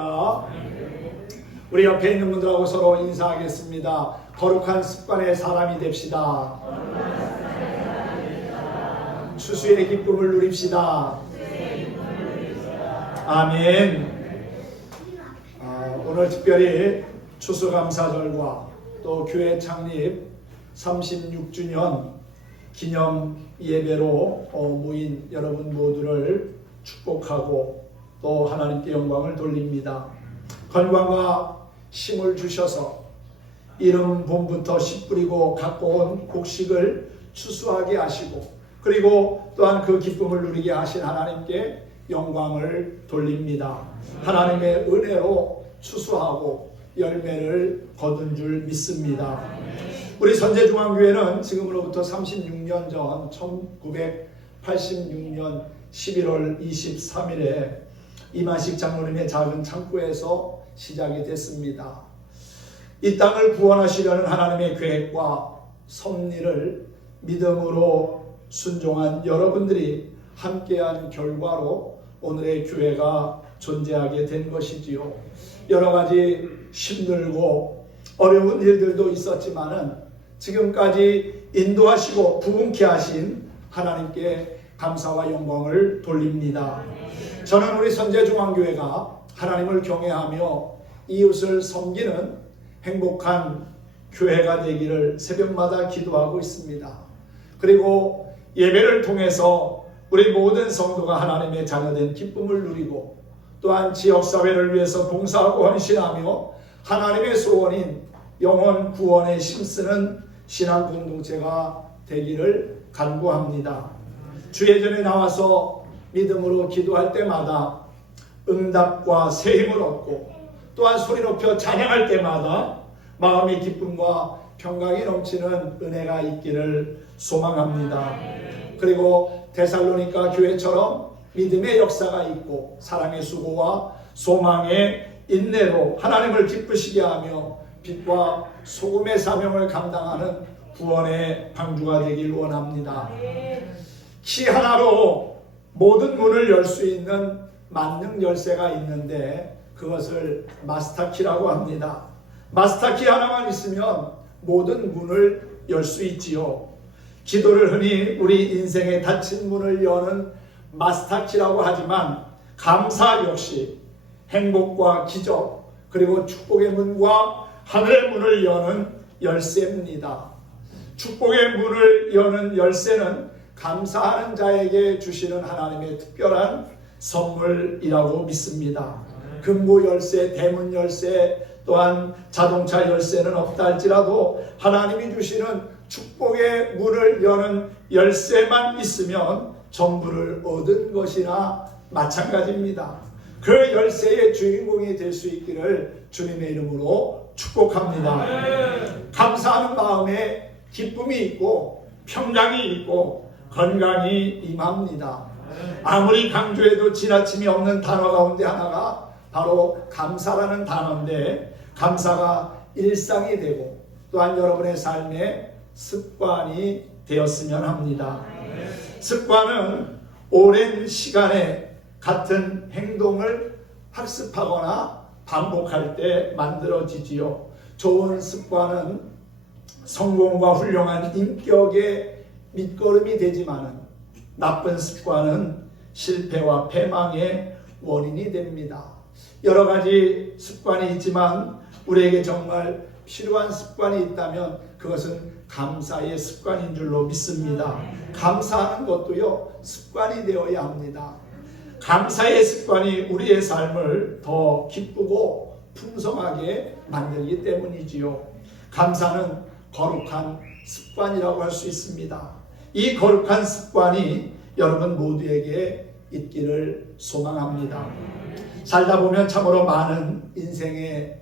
할렐루야. 우리 옆에 있는 분들하고 서로 인사하겠습니다. 거룩한 습관의 사람이 됩시다. 추수의 기쁨을 누립시다. 아멘. 오늘 특별히 추수감사절과 또 교회 창립 36주년 기념 예배로 모인 여러분 모두를 축복하고 또 하나님께 영광을 돌립니다. 건강과 힘을 주셔서 이른 봄부터 씨 뿌리고 갖고 온 곡식을 추수하게 하시고 그리고 또한 그 기쁨을 누리게 하신 하나님께 영광을 돌립니다. 하나님의 은혜로 추수하고 열매를 거둔 줄 믿습니다. 우리 선제중앙교회는 지금으로부터 36년 전 1986년 11월 23일에 이만식 장로님의 작은 창고에서 시작이 됐습니다. 이 땅을 구원하시려는 하나님의 계획과 섭리를 믿음으로 순종한 여러분들이 함께한 결과로 오늘의 교회가 존재하게 된 것이지요. 여러 가지 힘들고 어려운 일들도 있었지만은 지금까지 인도하시고 부흥케 하신 하나님께 감사와 영광을 돌립니다. 저는 우리 선제중앙교회가 하나님을 경외하며 이웃을 섬기는 행복한 교회가 되기를 새벽마다 기도하고 있습니다. 그리고 예배를 통해서 우리 모든 성도가 하나님의 자녀된 기쁨을 누리고 또한 지역사회를 위해서 봉사하고 헌신하며 하나님의 소원인 영혼 구원에 힘쓰는 신앙 공동체가 되기를 간구합니다. 주예전에 나와서 믿음으로 기도할 때마다 응답과 새 힘을 얻고 또한 소리 높여 찬양할 때마다 마음의 기쁨과 평강이 넘치는 은혜가 있기를 소망합니다. 그리고 데살로니가 교회처럼 믿음의 역사가 있고 사랑의 수고와 소망의 인내로 하나님을 기쁘시게 하며 빛과 소금의 사명을 감당하는 구원의 방주가 되길 원합니다. 키 하나로 모든 문을 열 수 있는 만능 열쇠가 있는데 그것을 마스터키라고 합니다. 마스터키 하나만 있으면 모든 문을 열 수 있지요. 기도를 흔히 우리 인생의 닫힌 문을 여는 마스터키라고 하지만 감사 역시 행복과 기적 그리고 축복의 문과 하늘의 문을 여는 열쇠입니다. 축복의 문을 여는 열쇠는 감사하는 자에게 주시는 하나님의 특별한 선물이라고 믿습니다. 금고 열쇠, 대문 열쇠, 또한 자동차 열쇠는 없다 할지라도 하나님이 주시는 축복의 문을 여는 열쇠만 있으면 전부를 얻은 것이나 마찬가지입니다. 그 열쇠의 주인공이 될 수 있기를 주님의 이름으로 축복합니다. 감사하는 마음에 기쁨이 있고 평강이 있고 건강이 임합니다. 아무리 강조해도 지나침이 없는 단어 가운데 하나가 바로 감사라는 단어인데 감사가 일상이 되고 또한 여러분의 삶의 습관이 되었으면 합니다. 습관은 오랜 시간에 같은 행동을 학습하거나 반복할 때 만들어지지요. 좋은 습관은 성공과 훌륭한 인격의 밑거름이 되지만은 나쁜 습관은 실패와 패망의 원인이 됩니다. 여러 가지 습관이 있지만 우리에게 정말 필요한 습관이 있다면 그것은 감사의 습관인 줄로 믿습니다. 감사하는 것도요 습관이 되어야 합니다. 감사의 습관이 우리의 삶을 더 기쁘고 풍성하게 만들기 때문이지요. 감사는 거룩한 습관이라고 할 수 있습니다. 이 거룩한 습관이 여러분 모두에게 있기를 소망합니다. 살다 보면 참으로 많은 인생의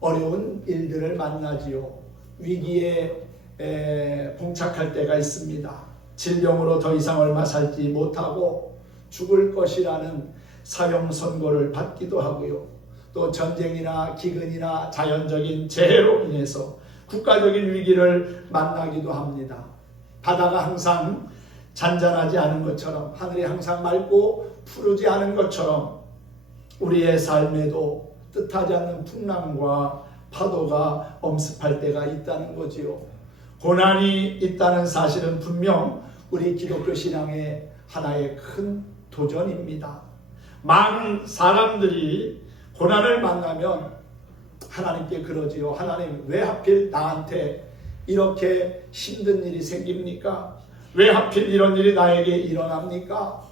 어려운 일들을 만나지요. 위기에 봉착할 때가 있습니다. 질병으로 더 이상 얼마 살지 못하고 죽을 것이라는 사형 선고를 받기도 하고요. 또 전쟁이나 기근이나 자연적인 재해로 인해서 국가적인 위기를 만나기도 합니다. 바다가 항상 잔잔하지 않은 것처럼 하늘이 항상 맑고 푸르지 않은 것처럼 우리의 삶에도 뜻하지 않는 풍랑과 파도가 엄습할 때가 있다는 거지요. 고난이 있다는 사실은 분명 우리 기독교 신앙의 하나의 큰 도전입니다. 많은 사람들이 고난을 만나면 하나님께 그러지요. 하나님, 왜 하필 나한테 이렇게 힘든 일이 생깁니까? 왜 하필 이런 일이 나에게 일어납니까?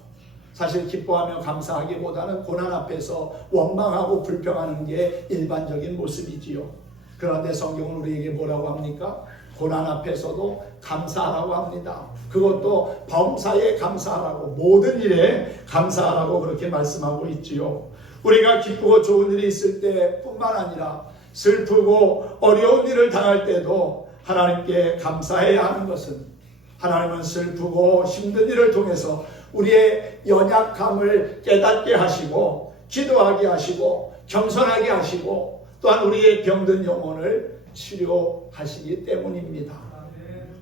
사실 기뻐하며 감사하기보다는 고난 앞에서 원망하고 불평하는 게 일반적인 모습이지요. 그런데 성경은 우리에게 뭐라고 합니까? 고난 앞에서도 감사하라고 합니다. 그것도 범사에 감사하라고, 모든 일에 감사하라고 그렇게 말씀하고 있지요. 우리가 기쁘고 좋은 일이 있을 때뿐만 아니라 슬프고 어려운 일을 당할 때도 하나님께 감사해야 하는 것은, 하나님은 슬프고 힘든 일을 통해서 우리의 연약함을 깨닫게 하시고 기도하게 하시고 겸손하게 하시고 또한 우리의 병든 영혼을 치료하시기 때문입니다.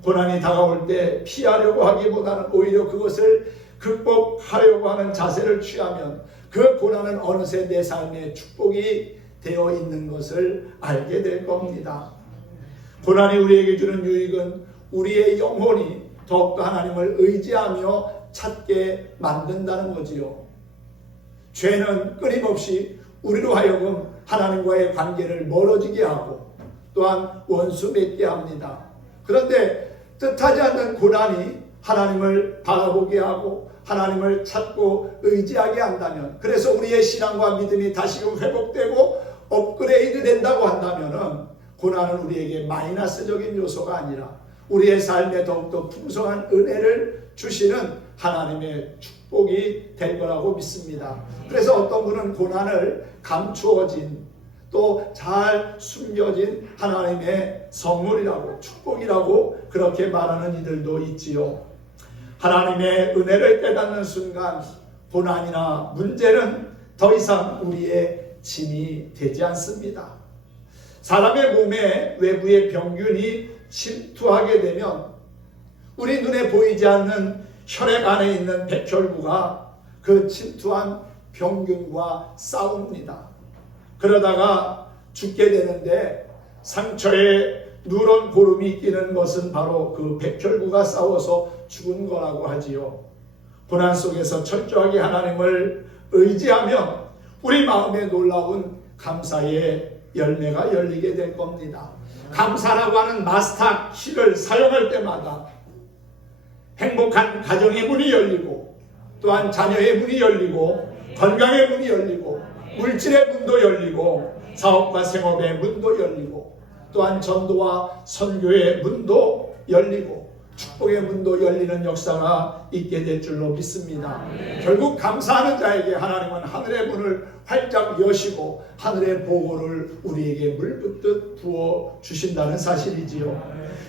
고난이 다가올 때 피하려고 하기보다는 오히려 그것을 극복하려고 하는 자세를 취하면 그 고난은 어느새 내 삶의 축복이 되어 있는 것을 알게 될 겁니다. 고난이 우리에게 주는 유익은 우리의 영혼이 더욱더 하나님을 의지하며 찾게 만든다는 거지요. 죄는 끊임없이 우리로 하여금 하나님과의 관계를 멀어지게 하고 또한 원수 맺게 합니다. 그런데 뜻하지 않는 고난이 하나님을 바라보게 하고 하나님을 찾고 의지하게 한다면, 그래서 우리의 신앙과 믿음이 다시금 회복되고 업그레이드 된다고 한다면 고난은 우리에게 마이너스적인 요소가 아니라 우리의 삶에 더욱더 풍성한 은혜를 주시는 하나님의 축복이 될 거라고 믿습니다. 그래서 어떤 분은 고난을 감추어진 또 잘 숨겨진 하나님의 선물이라고, 축복이라고 그렇게 말하는 이들도 있지요. 하나님의 은혜를 깨닫는 순간 고난이나 문제는 더 이상 우리의 짐이 되지 않습니다. 사람의 몸에 외부의 병균이 침투하게 되면 우리 눈에 보이지 않는 혈액 안에 있는 백혈구가 그 침투한 병균과 싸웁니다. 그러다가 죽게 되는데 상처에 누런 고름이 끼는 것은 바로 그 백혈구가 싸워서 죽은 거라고 하지요. 고난 속에서 철저하게 하나님을 의지하면 우리 마음에 놀라운 감사의 열매가 열리게 될 겁니다. 감사라고 하는 마스터 키를 사용할 때마다 행복한 가정의 문이 열리고 또한 자녀의 문이 열리고 건강의 문이 열리고 물질의 문도 열리고 사업과 생업의 문도 열리고 또한 전도와 선교의 문도 열리고 축복의 문도 열리는 역사가 있게 될 줄로 믿습니다. 결국 감사하는 자에게 하나님은 하늘의 문을 활짝 여시고 하늘의 보고를 우리에게 물붓듯 부어 주신다는 사실이지요.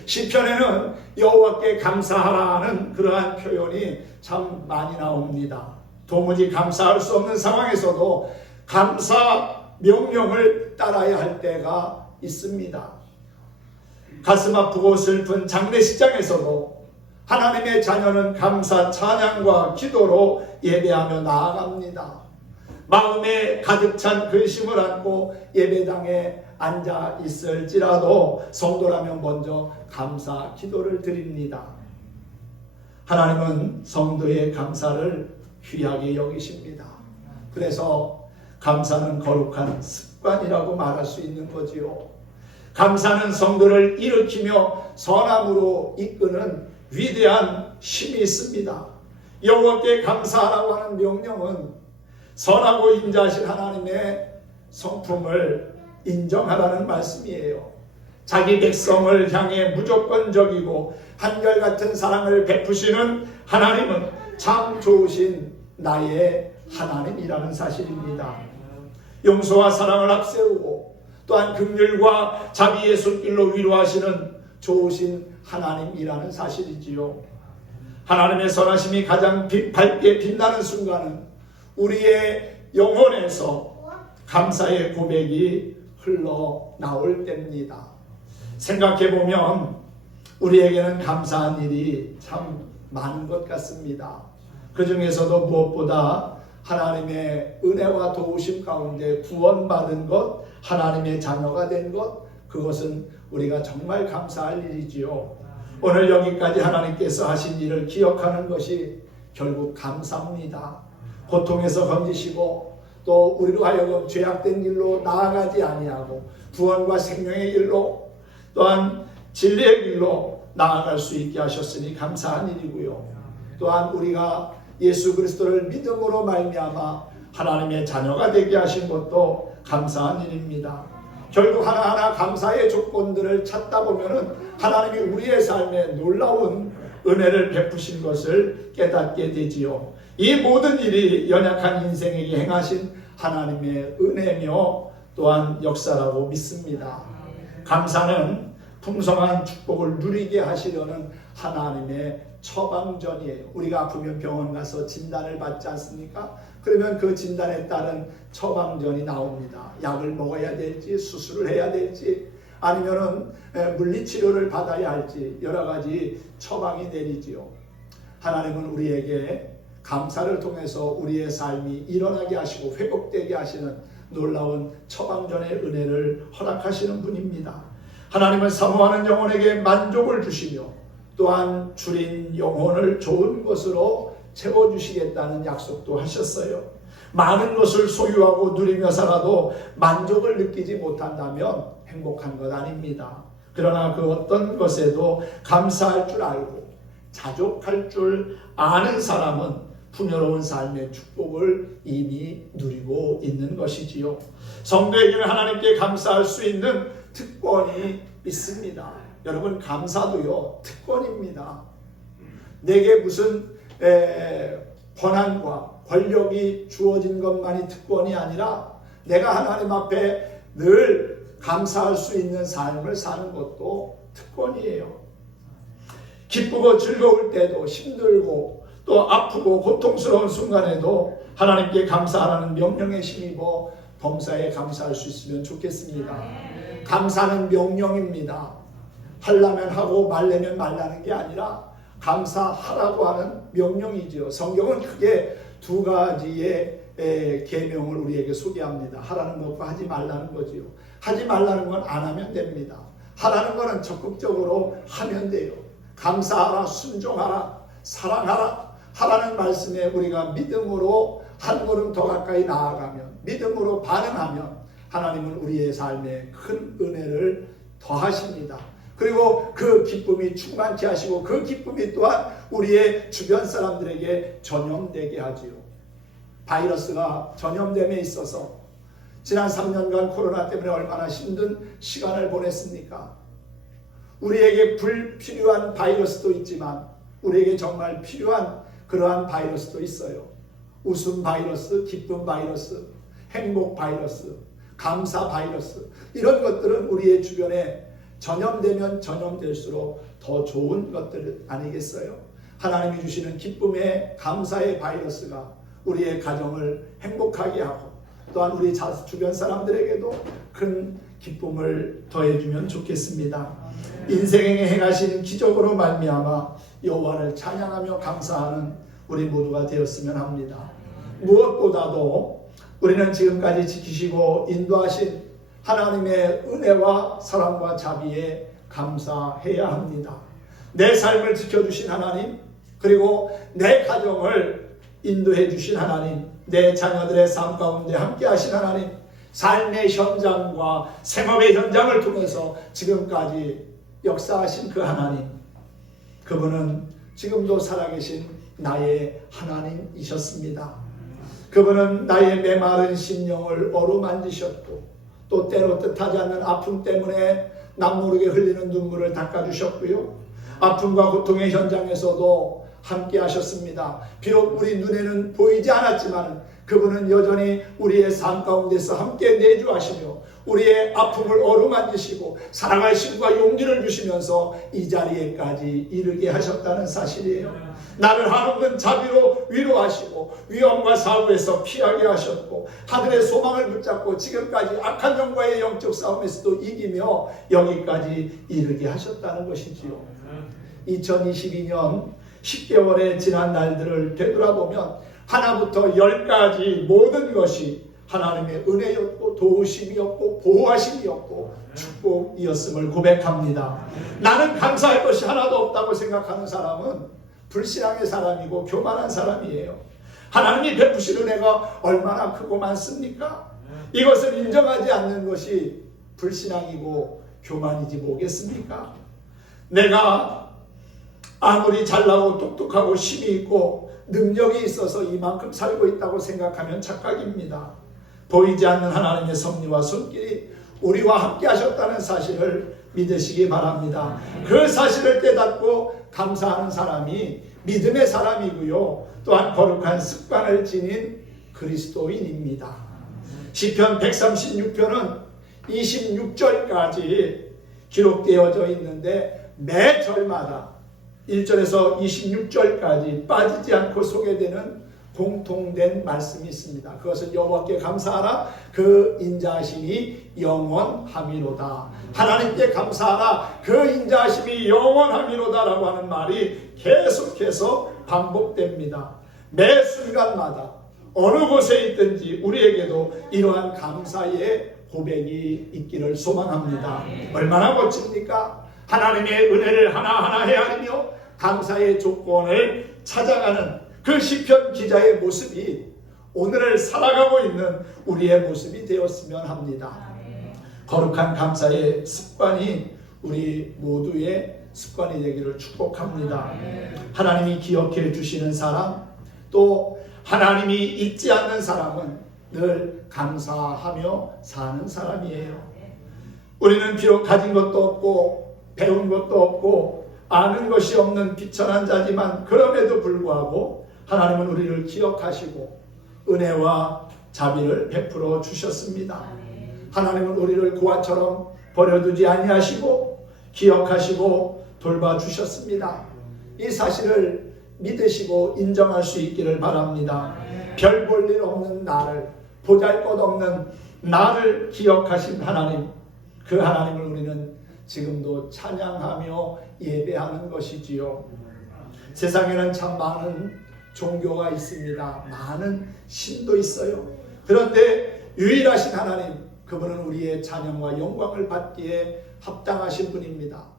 시편에는 여호와께 감사하라는 그러한 표현이 참 많이 나옵니다. 도무지 감사할 수 없는 상황에서도 감사 명령을 따라야 할 때가 있습니다. 가슴 아프고 슬픈 장례식장에서도 하나님의 자녀는 감사 찬양과 기도로 예배하며 나아갑니다. 마음에 가득 찬 근심을 안고 예배당에 앉아 있을지라도 성도라면 먼저 감사 기도를 드립니다. 하나님은 성도의 감사를 귀하게 여기십니다. 그래서 감사는 거룩한 습관이라고 말할 수 있는 거지요. 감사는 성도를 일으키며 선함으로 이끄는 위대한 힘이 있습니다. 여호와께 감사하라고 하는 명령은 선하고 인자하신 하나님의 성품을 인정하라는 말씀이에요. 자기 백성을 향해 무조건적이고 한결같은 사랑을 베푸시는 하나님은 참 좋으신 나의 하나님이라는 사실입니다. 용서와 사랑을 앞세우고 또한 긍휼과 자비의 손길로 위로하시는 좋으신 하나님이라는 사실이지요. 하나님의 선하심이 가장 밝게 빛나는 순간은 우리의 영혼에서 감사의 고백이 흘러나올 때입니다. 생각해보면 우리에게는 감사한 일이 참 많은 것 같습니다. 그 중에서도 무엇보다 하나님의 은혜와 도우심 가운데 구원받은 것, 하나님의 자녀가 된 것, 그것은 우리가 정말 감사할 일이지요. 오늘 여기까지 하나님께서 하신 일을 기억하는 것이 결국 감사입니다. 고통에서 건지시고 또 우리로 하여금 죄악된 길로 나아가지 아니하고 구원과 생명의 길로 또한 진리의 길로 나아갈 수 있게 하셨으니 감사한 일이고요. 또한 우리가 예수 그리스도를 믿음으로 말미암아 하나님의 자녀가 되게 하신 것도 감사한 일입니다. 결국 하나하나 감사의 조건들을 찾다 보면은 하나님이 우리의 삶에 놀라운 은혜를 베푸신 것을 깨닫게 되지요. 이 모든 일이 연약한 인생에게 행하신 하나님의 은혜며 또한 역사라고 믿습니다. 감사는 풍성한 축복을 누리게 하시려는 하나님의 처방전이에요. 우리가 아프면 병원 가서 진단을 받지 않습니까? 그러면 그 진단에 따른 처방전이 나옵니다. 약을 먹어야 될지 수술을 해야 될지 아니면은 물리치료를 받아야 할지 여러 가지 처방이 내리지요. 하나님은 우리에게 감사를 통해서 우리의 삶이 일어나게 하시고 회복되게 하시는 놀라운 처방전의 은혜를 허락하시는 분입니다. 하나님은 사모하는 영혼에게 만족을 주시며 또한 줄인 영혼을 좋은 것으로 채워주시겠다는 약속도 하셨어요. 많은 것을 소유하고 누리며 살아도 만족을 느끼지 못한다면 행복한 것 아닙니다. 그러나 그 어떤 것에도 감사할 줄 알고 자족할 줄 아는 사람은 풍요로운 삶의 축복을 이미 누리고 있는 것이지요. 성도에게는 하나님께 감사할 수 있는 특권이 있습니다. 여러분, 감사도요 특권입니다. 내게 무슨 권한과 권력이 주어진 것만이 특권이 아니라 내가 하나님 앞에 늘 감사할 수 있는 삶을 사는 것도 특권이에요. 기쁘고 즐거울 때도 힘들고 또 아프고 고통스러운 순간에도 하나님께 감사하라는 명령에 힘입어 범사에 감사할 수 있으면 좋겠습니다. 감사는 명령입니다. 하려면 하고 말려면 말라는 게 아니라 감사하라고 하는 명령이죠. 성경은 크게 두 가지의 계명을 우리에게 소개합니다. 하라는 것과 하지 말라는 거지요. 하지 말라는 건 안 하면 됩니다. 하라는 거는 적극적으로 하면 돼요. 감사하라, 순종하라, 사랑하라 하라는 말씀에 우리가 믿음으로 한 걸음 더 가까이 나아가면, 믿음으로 반응하면 하나님은 우리의 삶에 큰 은혜를 더하십니다. 그리고 그 기쁨이 충만케 하시고 그 기쁨이 또한 우리의 주변 사람들에게 전염되게 하지요. 바이러스가 전염됨에 있어서 지난 3년간 코로나 때문에 얼마나 힘든 시간을 보냈습니까? 우리에게 불필요한 바이러스도 있지만 우리에게 정말 필요한 그러한 바이러스도 있어요. 웃음 바이러스, 기쁨 바이러스, 행복 바이러스, 감사 바이러스, 이런 것들은 우리의 주변에 전염되면 전염될수록 더 좋은 것들 아니겠어요? 하나님이 주시는 기쁨의 감사의 바이러스가 우리의 가정을 행복하게 하고 또한 우리 주변 사람들에게도 큰 기쁨을 더해주면 좋겠습니다. 인생에 행하신 기적으로 말미암아 여호와를 찬양하며 감사하는 우리 모두가 되었으면 합니다. 무엇보다도 우리는 지금까지 지키시고 인도하신 하나님의 은혜와 사랑과 자비에 감사해야 합니다. 내 삶을 지켜주신 하나님, 그리고 내 가정을 인도해 주신 하나님, 내 자녀들의 삶 가운데 함께 하신 하나님, 삶의 현장과 생업의 현장을 통해서 지금까지 역사하신 그 하나님, 그분은 지금도 살아계신 나의 하나님이셨습니다. 그분은 나의 메마른 심령을 어루만지셨고 또 때로 뜻하지 않는 아픔 때문에 남모르게 흘리는 눈물을 닦아주셨고요. 아픔과 고통의 현장에서도 함께 하셨습니다. 비록 우리 눈에는 보이지 않았지만 그분은 여전히 우리의 삶 가운데서 함께 내주하시며 우리의 아픔을 어루만지시고 사랑할 힘과 용기를 주시면서 이 자리에까지 이르게 하셨다는 사실이에요. 나를 한없는 자비로 위로하시고 위험과 사고에서 피하게 하셨고 하늘의 소망을 붙잡고 지금까지 악한 영과의 영적 싸움에서도 이기며 여기까지 이르게 하셨다는 것이지요. 2022년 10개월의 지난 날들을 되돌아보면 하나부터 열까지 모든 것이 하나님의 은혜였고 도우심이었고 보호하심이었고 축복이었음을 고백합니다. 나는 감사할 것이 하나도 없다고 생각하는 사람은 불신앙의 사람이고 교만한 사람이에요. 하나님이 베푸신 은혜가 얼마나 크고 많습니까? 이것을 인정하지 않는 것이 불신앙이고 교만이지 뭐겠습니까? 내가 아무리 잘나고 똑똑하고 힘이 있고 능력이 있어서 이만큼 살고 있다고 생각하면 착각입니다. 보이지 않는 하나님의 섭리와 손길이 우리와 함께 하셨다는 사실을 믿으시기 바랍니다. 그 사실을 깨닫고 감사하는 사람이 믿음의 사람이고요. 또한 거룩한 습관을 지닌 그리스도인입니다. 시편 136편은 26절까지 기록되어져 있는데 매 절마다 1절에서 26절까지 빠지지 않고 소개되는 공통된 말씀이 있습니다. 그것은 여호와께 감사하라 그 인자하심이 영원함이로다. 하나님께 감사하라 그 인자하심이 영원함이로다 라고 하는 말이 계속해서 반복됩니다. 매 순간마다 어느 곳에 있든지 우리에게도 이러한 감사의 고백이 있기를 소망합니다. 얼마나 멋집니까? 하나님의 은혜를 하나하나 헤아리며 감사의 조건을 찾아가는 그 시편 기자의 모습이 오늘을 살아가고 있는 우리의 모습이 되었으면 합니다. 거룩한 감사의 습관이 우리 모두의 습관이 되기를 축복합니다. 하나님이 기억해 주시는 사람, 또 하나님이 잊지 않는 사람은 늘 감사하며 사는 사람이에요. 우리는 비록 가진 것도 없고 배운 것도 없고 아는 것이 없는 비천한 자지만 그럼에도 불구하고 하나님은 우리를 기억하시고 은혜와 자비를 베풀어 주셨습니다. 하나님은 우리를 고아처럼 버려두지 아니하시고 기억하시고 돌봐주셨습니다. 이 사실을 믿으시고 인정할 수 있기를 바랍니다. 별 볼 일 없는 나를, 보잘것없는 나를 기억하신 하나님, 그 하나님을 우리는 지금도 찬양하며 예배하는 것이지요. 세상에는 참 많은 종교가 있습니다. 많은 신도 있어요. 그런데 유일하신 하나님, 그분은 우리의 찬양과 영광을 받기에 합당하신 분입니다.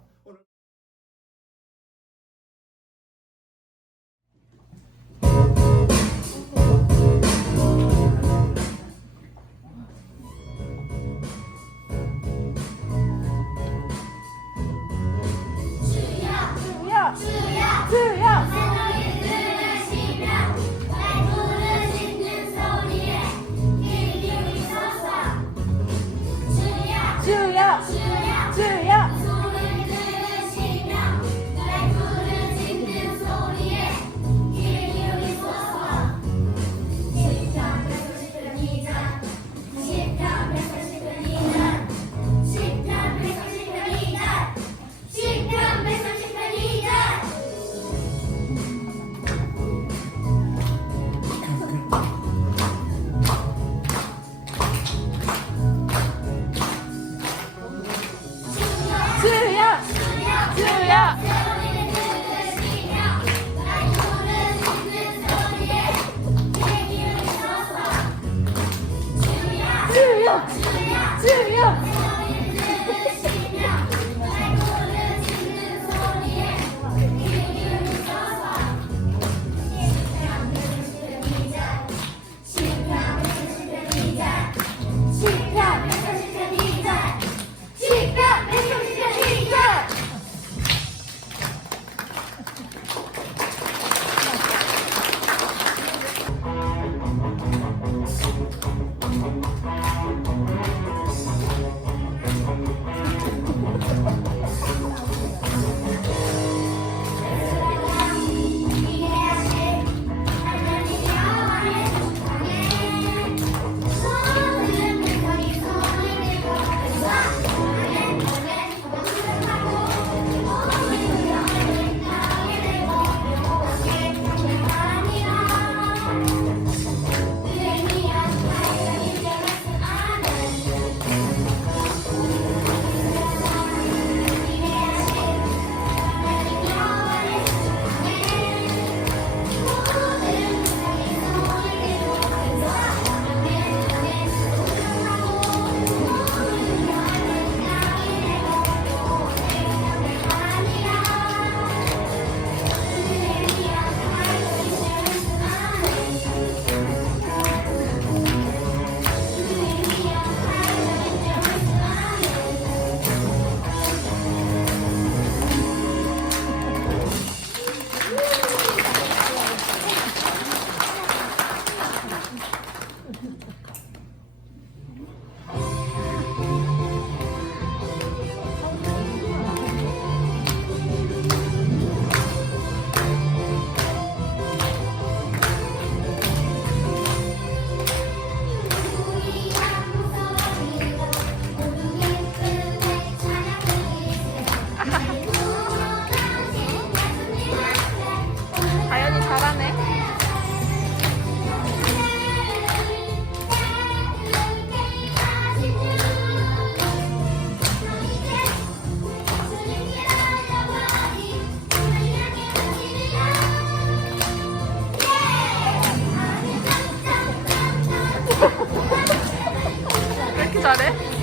잘해.